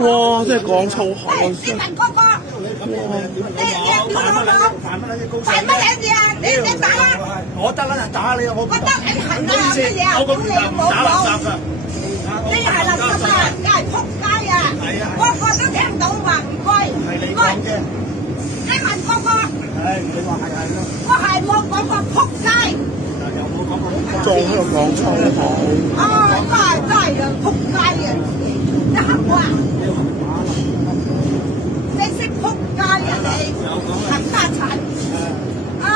哇！真係講粗口啊！你問哥哥，你佢老母犯乜嘢事啊？你打啦！我得啦，打你我覺得你行啊乜嘢啊？咁你冇講，呢係垃圾啊！梗係仆街啊！個個都聽到話唔該，唔該。你問哥哥，你話係咯，我係冇講過仆街。又冇講過仲喺度講粗口。真係仆街啊！你黑我啊！你識仆街啊你？冚家鏟啊！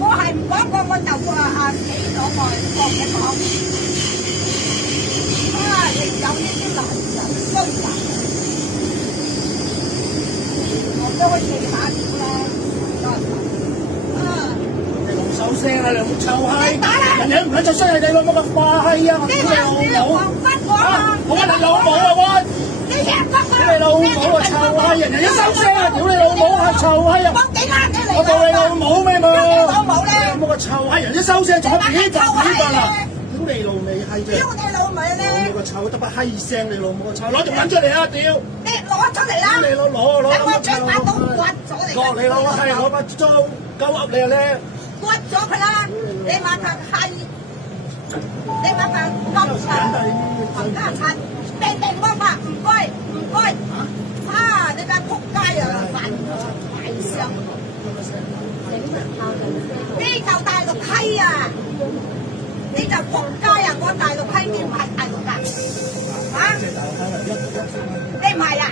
我係唔講過我就死咗我講嘅講。你有呢啲男人衰人，我都可以打你收聲啊！你冇臭閪！你打啦！人哋唔肯就衰係你老母個花閪啊！你話你黃分我啊！我話你老母啊喂！你贏得啊！你老母啊臭閪！人哋一收聲啊！屌你老母啊臭閪啊！報警啦！你嚟！我當你老母咩嘛？老母咧！老母個臭閪！人一收聲就幾百啦！屌你老味閪啫！屌你老母咧！你個臭得把閪聲！你老母個臭！攞條撚出嚟啊！屌！你攞出嚟啦！你攞！我將把刀刮咗你！割你老閪！攞把刀鳩噏你啊咧！刮咗佢啦！你話佢係，你話佢咁殘，冚家鏟，明明我話唔該唔該，你個仆街啊！犯上，呢就大陸閪啊！你就仆街啊！我大陸閪你唔係大陸㗎，你唔係啊？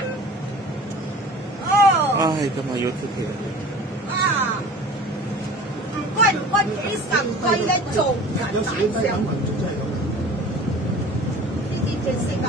哦。唉，今日要貼片。唔該幾神貴咧，做人大聲。呢啲正式啊！